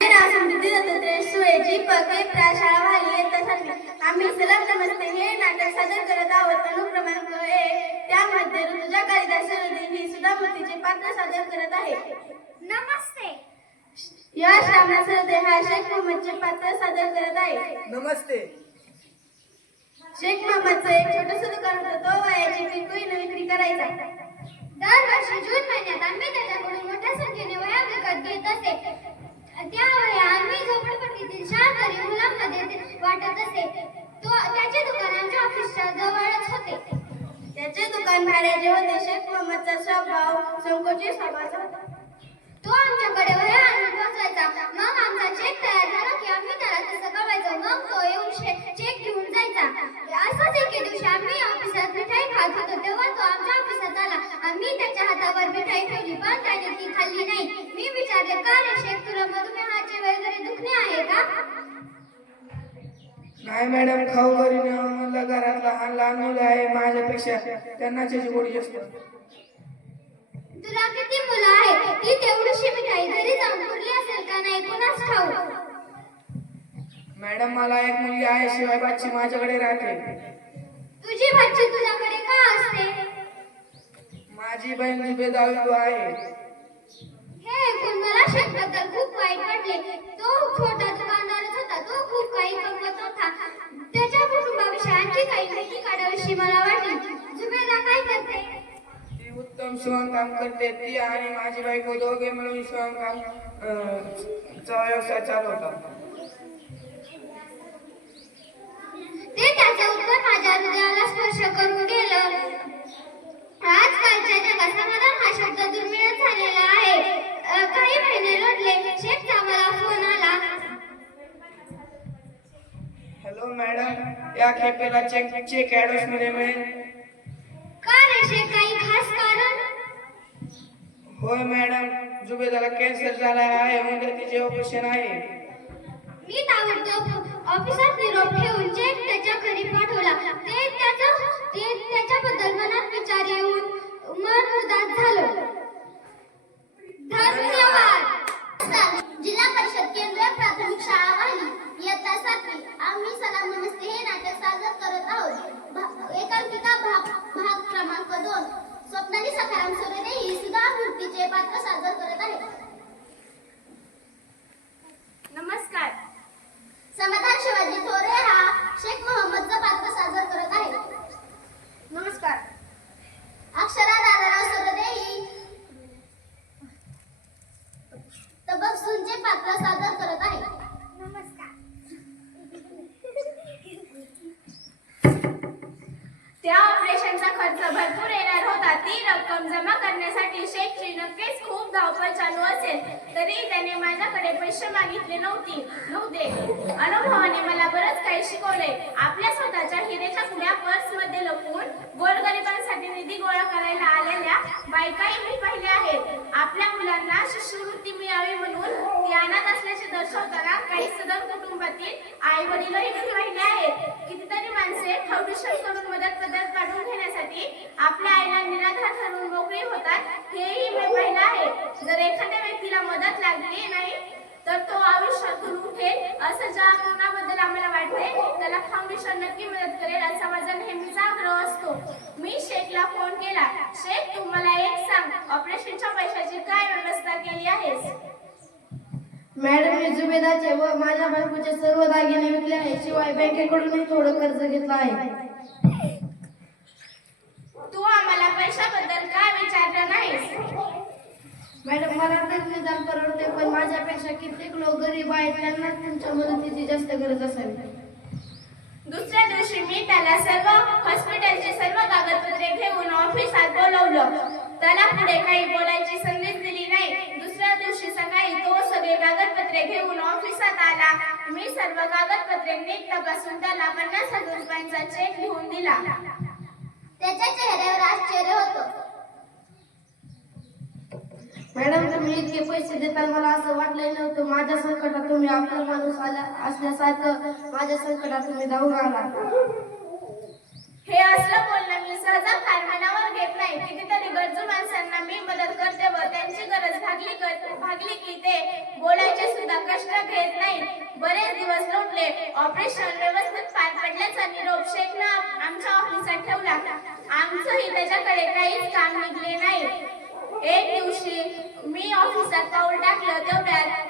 नाव समृद्धी दत्तात्रय सुळे दीपक हे शाळा वाहिली असतात आम्ही सलाम नमस्ते हे नाटक सादर करत आहोत अनुक्रमांक एक त्यामध्ये ऋतुजा कालिदास सरोदे ही सुधामूर्तीचे पात्र सादर करत आहे. नमस्ते. यश रामनाथ सरोदे हा शेख मोहम्मदचे पात्र सादर करत आहे. नमस्ते. शेख मोहम्मदचं एक छोटस दुकान होतं तो वयाची किरकोळी न विक्री करायचा. दरवर्षी जून महिन्यात आम्ही त्याच्याकडून मोठ्या संख्येने वया विकत घेत असे. त्या वया आम्ही झोपडपट्टीतील शाळकरी मुलांमध्ये वाटत असे. तो त्याचे दुकान आमच्या ऑफिसच्या जवळच होते. त्याचे दुकान भाड्याचे होते. शेख मोहम्मदचा स्वभाव संकोची स्वभावाचा होता तो आमच्याकडे आणून पोहोचायचा मग आमचा चेक तयार झाला की आम्ही त्याला तसं कळवायचो मग तो येऊन चेक घेऊन जायचा. असंच एके दिवशी आम्ही नाही मॅडम खाऊ घरी म्हणलं घरात लहान लहान मुलं आहे माझ्यापेक्षा त्यांना त्याची गोडी असते तुला किती मुलं आहेत? ती तेवढीशी मिठाई घरी जाऊन पुरली असेल का नाही? कुणास मॅडम मला एक मुलगी आहे शिवाय बाची माझ्याकडे राहते. तुझी भाची तुझ्याकडे का असते? माझी बहीण जुबे दहावी आहे. हे ऐकून मला शेखबद्दल खूप वाईट वाटले. तो छोटा खूप काही कमवत होता. त्याच्या कुटुंबाविषयी आणखी काही माहिती काढावीशी मला वाटली. जुबेदा काय करते? उत्तम शिवणकाम करते. ती आणि माझी बायको दोघे मिळून शिवणकाम चा व्यवसाय चालवतात ते त्याचे उत्तर माझ्या हृदयाला स्पर्श करून गेलं. आजकालच्या जगात समाधान हा शब्द दुर्मिळच झालेला आहे. काही महिने लोटले शेखचा मला फोन आला. मॅडम या खेपेला चेक चेक ऍडोस मध्ये मिळेल का रे शेख काही खास कारण? होय मॅडम जुबेदाला कॅन्सर झाला आहे म्हणजे तिचे ऑपरेशन आहे. मी ताबडतोब ऑफिसात निरोप ठेवून चेक सखाराम सोरेने ही सुद्धा मूर्तीचे पात्र सादर करत आहे नमस्कार समाधान शिवाजी थोरे हा शेख मोहम्मदचं पात्र सादर करत आहे नमस्कार अक्षरा दादाराव सरदे ही तबकसूनचे पात्र सादर करत आहे नमस्कार त्या ऑपरेशनचा खर्च भरपूर येणार होता ती रक्कम जमा करण्यासाठी शेखची नक्कीच खूप धावपळ चालू असेल तरी त्याने माझ्याकडे पैसे मागितले नव्हती. नव्हते अनुभवाने मला बरंच काही शिकवले आपल्या स्वतःच्या हिरेच्या पुढ्या पर्समध्ये लपवून गोरगरिबांसाठी निधी गोळा करायला आलेल्या बायकाही मी पाहिल्या आहेत. आपल्या मुलांना शिष्यवृत्ती मिळावी म्हणून ती अनाथ असल्याचे दर्शवताना काही सदर कुटुंबातील आई वडीलही मी पाहिले आहेत. कितीतरी माणसे फाउंडेशनकडून मदत पदर काढून घेण्यासाठी आपल्या आईला निराधार ठरवून मोकळी होतात हेही मी पाहिलं आहे. जर एखाद्या व्यक्तीला मदत लागली नाही तर तो आयुष्यातून उठेल असं ज्या कोणाबद्दल आम्हाला वाटते त्याला फाउंडेशन नक्की मदत करेल असा माझा नेहमीचा आग्रह असतो. मी शेखला फोन केला. शेख तू मला एक सांग ऑपरेशनच्या पैशाची काय व्यवस्था केली आहेस? मॅडम मी जुबेदाचे व माझ्या बायकोचे सर्व दागिने विकले आहे शिवाय बँकेकडूनही थोडं कर्ज घेतलं आहे. तू आम्हाला पैशाबद्दल काय विचारलं नाहीस? मॅडम मला तर निदान परवडते पण माझ्यापेक्षा कित्येक लोक गरीब आहेत. त्यांना तुमच्या मदतीची जास्त गरज असावी. दुसऱ्या दिवशी मी त्याला सर्व हॉस्पिटलची सर्व कागदपत्रे घेऊन ऑफिसात बोलवलं. त्याला पुढे काही बोलायची संधी दिली नाही. दुसऱ्या दिवशी सकाळी तो सगळे कागदपत्रे घेऊन ऑफिसात आला. मी सर्व कागदपत्रे नीट तपासून त्याला पन्नास हजार रुपयांचा चेक लिहून दिला. त्याच्या चेहऱ्यावर आश्चर्य होतं. मॅडम तुम्ही इतके पैसे देताना मला असं वाटलं नव्हतं. माझ्या संकटात तुम्ही आपला माणूस आला असल्यासारखं माझ्या संकटात तुम्ही धावून आला. हे असलं बोलणं मी सहजा फार मनावर घेत नाही कितीतरी गरजू माणसांना मी मदत करते व त्यांची गरज भागली कर- की ते बोलायचे सुद्धा कष्ट घेत नाही बरेच दिवस लोटले. ऑपरेशन व्यवस्थित पार पडल्याचा निरोप शेखनं आमच्या ऑफिसात ठेवला. आमचंही त्याच्याकडे काहीच काम निघले नाही. एक दिवशी मी ऑफिसात पाऊल टाकलं तेवढ्यात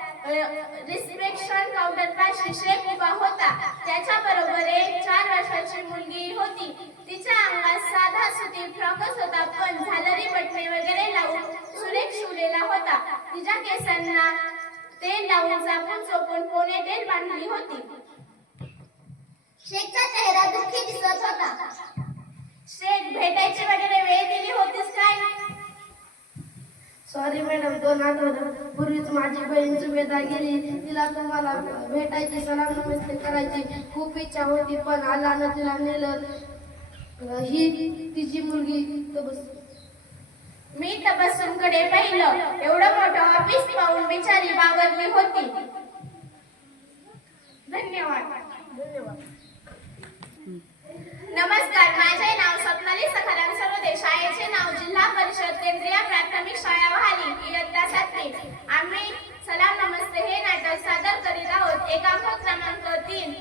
रिस्पेक्शन काउंटर पाशी शेख उभा होता. त्याच्या बरोबर एक चार वर्षाची मुलगी होती. तिच्या अंगात साधा सुती फ्रॉकच होता पण झालरी बटणे वगैरे लावून सुरेख शिवलेला होता. तिच्या केसांना तेल लावून झाकून चोपून पोनेटेल बांधली होती. शेखचा चेहरा दुःखी दिसत होता. शेख भेटायची वगैरे वेळ दिली होतीस काय? सॉरी मॅडम दोन आठवड्या पूर्वीच माझी बहीण जुबेदा गेली. तिला तुम्हाला भेटायची सलाम नमस्ते करायची खूप इच्छा होती पण आल्यानं तिला नेलं. ही तिची मुलगी तर बस मी तबस्सुमकडे पाहिलं एवढं मोठं ऑफिस पाहून बिचारी बावरली होती. धन्यवाद. नमस्कार माझे नाव स्वप्नाली सखाराम सरोदे. शाळेचे नाव जिल्हा परिषद केंद्रीय प्राथमिक शाळा वहाली इयत्ता सातवी. आम्ही सलाम नमस्ते हे नाटक सादर करीत आहोत. एकांक क्रमांक तीन.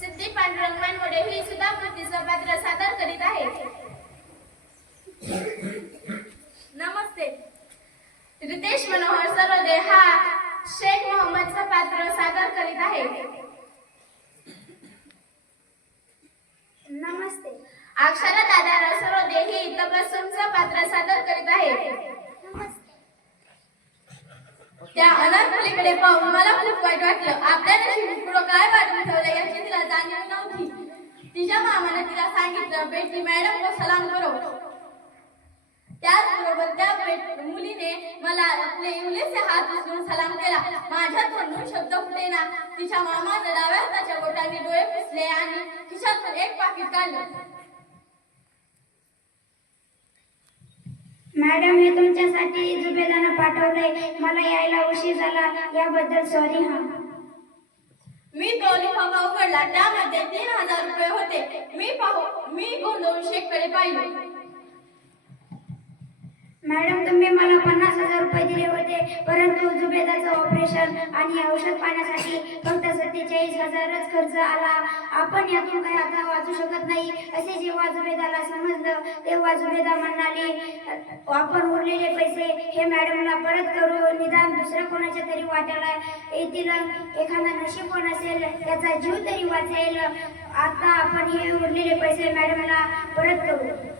सिद्धी पांडुरंग मानवडे ही सुद्धा कृतीचं पात्र सादर करीत आहे नमस्ते रितेश मनोहर सरोदे हा शेख मोहम्मदचं पात्र सादर करीत आहे. नमस्ते. अक्षरा दादा सरोदे ही तबस्सुमचं पात्र सादर करीत आहे. त्या अनाथ मुलीकडे पाहून मला खूप वाईट वाटलं. आपल्या नशिबी पुढं काय वाटून ठेवलं याची तिला जाणीव नव्हती. तिच्या मामाने तिला सांगितलं बेटी मॅडम को सलाम करो. त्याचबरोबर मुलीने मला हात उचलून सलाम केला. माझ्या तोंडून शब्द फुटेना. तिच्या मामाने डाव्या हाताच्या बोटाने डोळे पुसले आणि खिशातून एक पाकिट काढलं. मॅडम हे तुमच्यासाठी जुबेदानं पाठवलंय. मला यायला उशीर झाला. याबद्दल सॉरी हा. मी तो लिफाफा उघडला. त्यामध्ये तीन हजार रुपये होते. मी पाहू मी गोंधळून शेखकडे पाहिले. मॅडम तुम्ही मला पन्नास हजार रुपये दिले होते परंतु जुबेदाचं ऑपरेशन आणि औषध पाण्यासाठी फक्त सत्तेचाळीस हजारच खर्च आला. आपण यातून काही आता वाचू शकत नाही असे जेव्हा जुबेदाला समजलं तेव्हा जुबेदा म्हणाले आपण उरलेले पैसे हे मॅडमला परत करू निदान दुसऱ्या कोणाच्या तरी वाट्याला येतील. एखादा नशीब असेल त्याचा जीव तरी वाचेल. आता आपण हे उरलेले पैसे मॅडमला परत करू.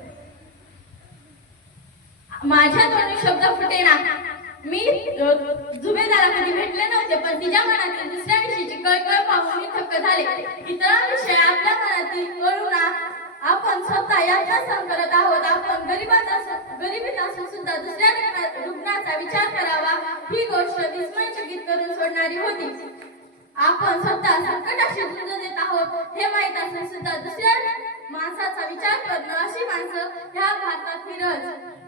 माझ्या तोंडी शब्द फुटेना. मी जुबेदारा कधी भेटले नव्हते पण तिच्या मनातील दुसऱ्या विषयीची कळकळ पाहून मी थक्क झाले. इतरांविषयी आपल्या मनातील करुणा आपण स्वतः याचा सण करत आहोत. आपण गरीबाचा गरिबीत असून सुद्धा दुसऱ्या रुग्णाचा विचार करावा. ही गोष्ट विस्मयचकित करून सोडणारी होती. आपण स्वतः संकटाशी झुंज देत आहोत. हे माहीत असून सुद्धा दुसऱ्या माणसाचा विचार करणं अशी माणसं ह्या भारतात फिरत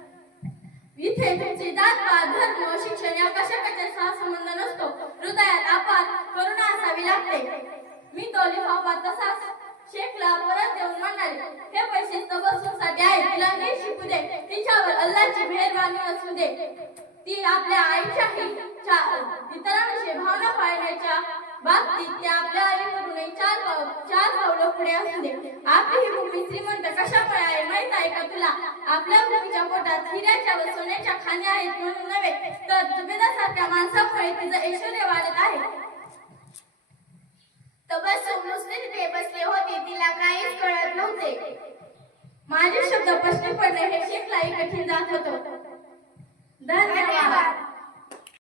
इथे तुमची जात पात धर्म शिक्षण या कशाकशाचा संबंध नसतो. हृदयात आपात करुणा असावी लागते. मी तो लिफाफा तसाच शेखला परत देऊन म्हणाले हे पैसे तबसूसाठी आहे. तिला नीट शिकू दे. तिच्यावर अल्लाची मेहरबानी असू दे. ती आपल्या आईच्या इतरांविषयी भावना पाळण्याच्या बाबतीत त्या आपल्या आईवरून चार चार पावलं पुढे असू दे. आपली ही भूमी श्रीमंत कशामुळे आहे माहीत आहे का तुला? आपल्या भूमीच्या पोटात हिऱ्याच्या व सोन्याच्या खाण्या आहेत म्हणून नव्हे तर जुबेदासारख्या माणसामुळे तिचं ऐश्वर्य वाढत आहे. तबस्सुम नुसते तिथे बसले होते तिला काहीच कळत नव्हते. माझे शब्द स्पष्ट पडणे हे शेखलाही कठीण जात होतं. Đến.